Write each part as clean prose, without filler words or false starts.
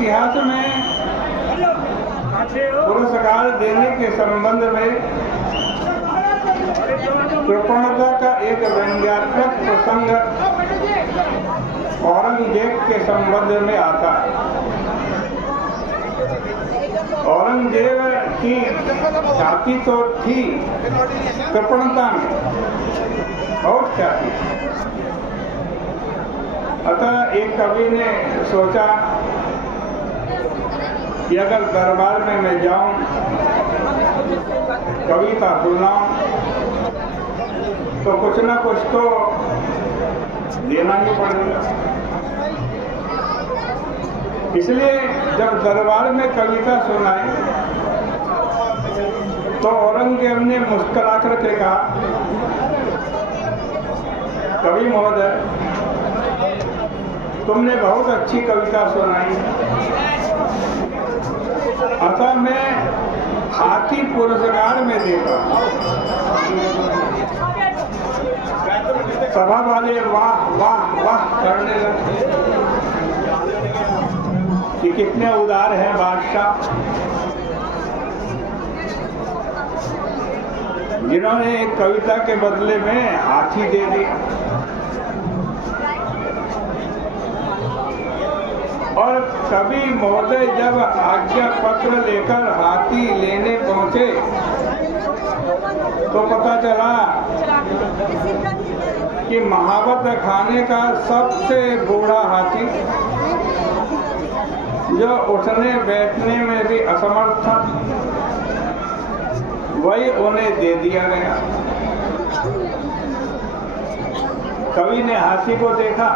इतिहास में पुरस्कार देने के संबंध में कृपणता का एक व्यंग्यात्मक प्रसंग औरंगजेब के संबंध में आता है। औरंगजेब की ख्याति तो थी कृपणता में, बहुत ख्याति। अतः एक कवि ने सोचा कि अगर दरबार में मैं जाऊं, कविता सुनाऊं, तो कुछ ना कुछ तो देना ही पड़ेगा। इसलिए जब दरबार में कविता सुनाई तो औरंगजेब ने मुस्कुरा करके कहा, कवि महोदय, तुमने बहुत अच्छी कविता सुनाई, अतः मैं हाथी पुरस्कार में देता। सभा वाले वाह वाह वाह करने लगे कि कितने उदार हैं बादशाह, जिन्होंने एक कविता के बदले में हाथी दे दिया। और कवि महोदय जब आज्ञा पत्र लेकर हाथी लेने पहुंचे तो पता चला कि महावत खाने का सबसे बूढ़ा हाथी, जो उठने बैठने में भी असमर्थ था, वही उन्हें दे दिया गया। कवि ने हाथी को देखा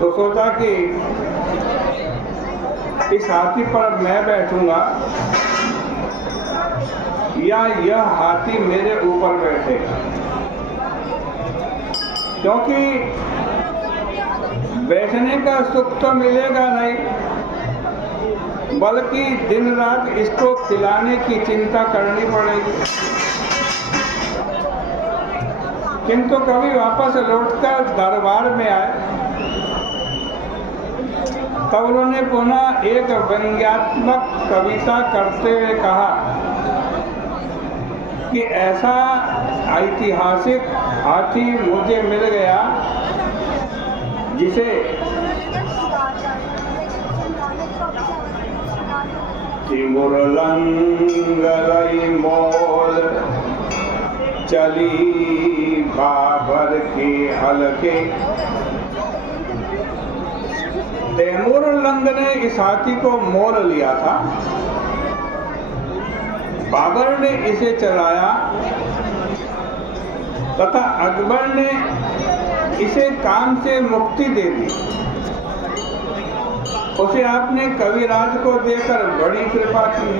तो सोचा कि इस हाथी पर मैं बैठूंगा या यह हाथी मेरे ऊपर बैठेगा, क्योंकि बैठने का सुख तो मिलेगा नहीं, बल्कि दिन रात इसको खिलाने की चिंता करनी पड़ेगी। किंतु कभी वापस लौटकर दरबार में आए तब उन्होंने पुनः एक व्यंग्यात्मक कविता करते हुए कहा कि ऐसा ऐतिहासिक हाथी मुझे मिल गया जिसे मुरलंगलई मोल चली बाबर के हलके। तैमूर लंग ने इस हाथी को मोल लिया था, बाबर ने इसे चलाया तथा अकबर ने इसे काम से मुक्ति दे दी। उसे आपने कविराज को देकर बड़ी कृपा की।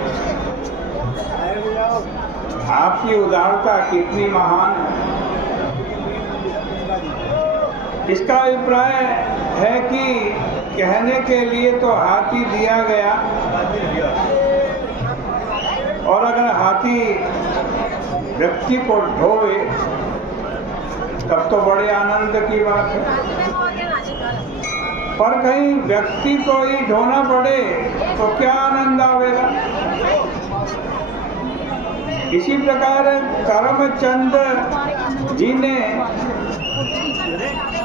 आपकी उदारता कितनी महान है। इसका अभिप्राय है कि कहने के लिए तो हाथी दिया गया, और अगर हाथी व्यक्ति को ढोए तब तो बड़े आनंद की बात है, पर कहीं व्यक्ति को ही ढोना पड़े तो क्या आनंद आवेगा। इसी प्रकार करमचंद जी ने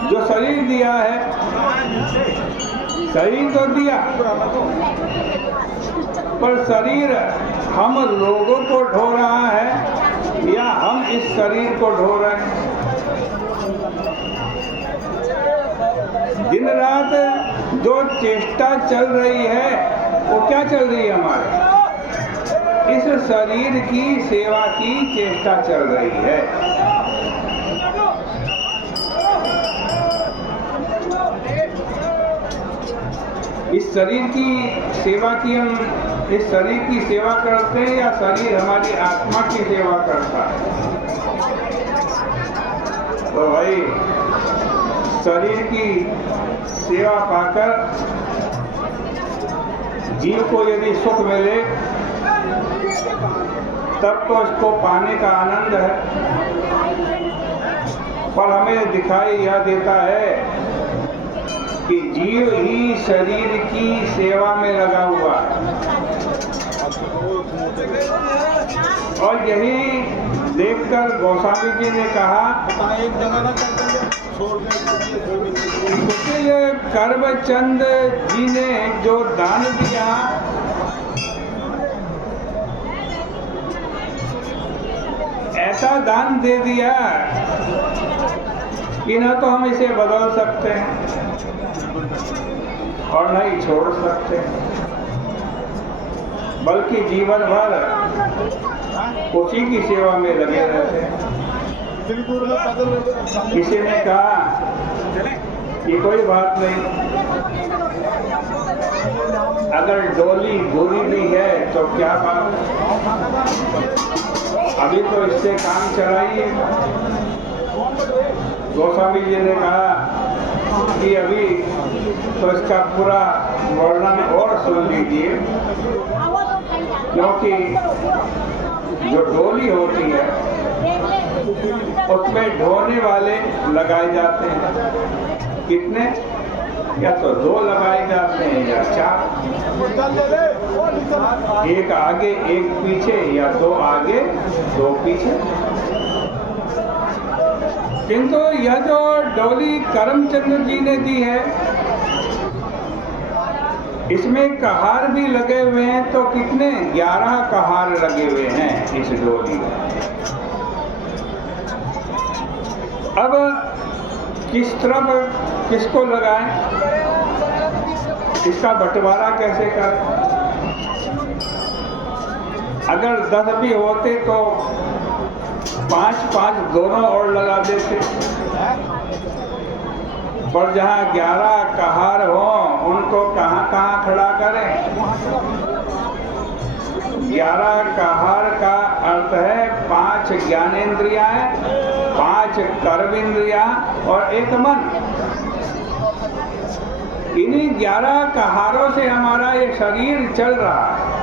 जो शरीर दिया है, शरीर तो दिया, पर शरीर हम लोगों को ढो रहा है या हम इस शरीर को ढो रहे हैं। दिन रात जो चेष्टा चल रही है वो क्या चल रही है हमारे, इस शरीर की सेवा की चेष्टा चल रही है। इस शरीर की सेवा की हम इस शरीर की सेवा करते हैं या शरीर हमारी आत्मा की सेवा करता है। तो भाई शरीर की सेवा पाकर जीव को यदि सुख मिले तब तो इसको पाने का आनंद है, पर हमें दिखाई यह देता है कि जीव ही शरीर की सेवा में लगा हुआ है। और यही देखकर गोस्वामी जी ने कहा ये करमचंद जी ने जो दान दिया, ऐसा दान दे दिया कि ना तो हम इसे बदल सकते हैं और न ही छोड़ सकते, बल्कि जीवन भर उसी की सेवा में लगे रहते हैं। किसी ने कहा कि कोई बात नहीं, अगर डोली बुरी भी है तो क्या बात, अभी तो इससे काम चलाइए। गोस्वामी जी ने कहा कि अभी तो इसका पूरा वर्णन और सुन लीजिए, क्योंकि जो डोली होती है उसमें ढोने वाले लगाए जाते हैं। कितने? या तो 2 लगाए जाते हैं या 4, एक आगे एक पीछे, या 2 आगे 2 पीछे। किंतु यह जो डोली करमचंद जी ने दी है, इसमें कहार भी लगे हुए हैं। तो कितने? 11 कहार लगे हुए हैं इस डोली में। अब किस तरफ किसको लगाएं, इसका बंटवारा कैसे करें? अगर 10 भी होते तो 5-5 दोनों और लगा देते, पर जहाँ 11 कहार हो उनको कहाँ खड़ा करें? 11 कहार का अर्थ है 5 ज्ञानेंद्रियाँ, 5 कर्मेंद्रियाँ और 1 मन। इन्हीं 11 कहारों से हमारा ये शरीर चल रहा है।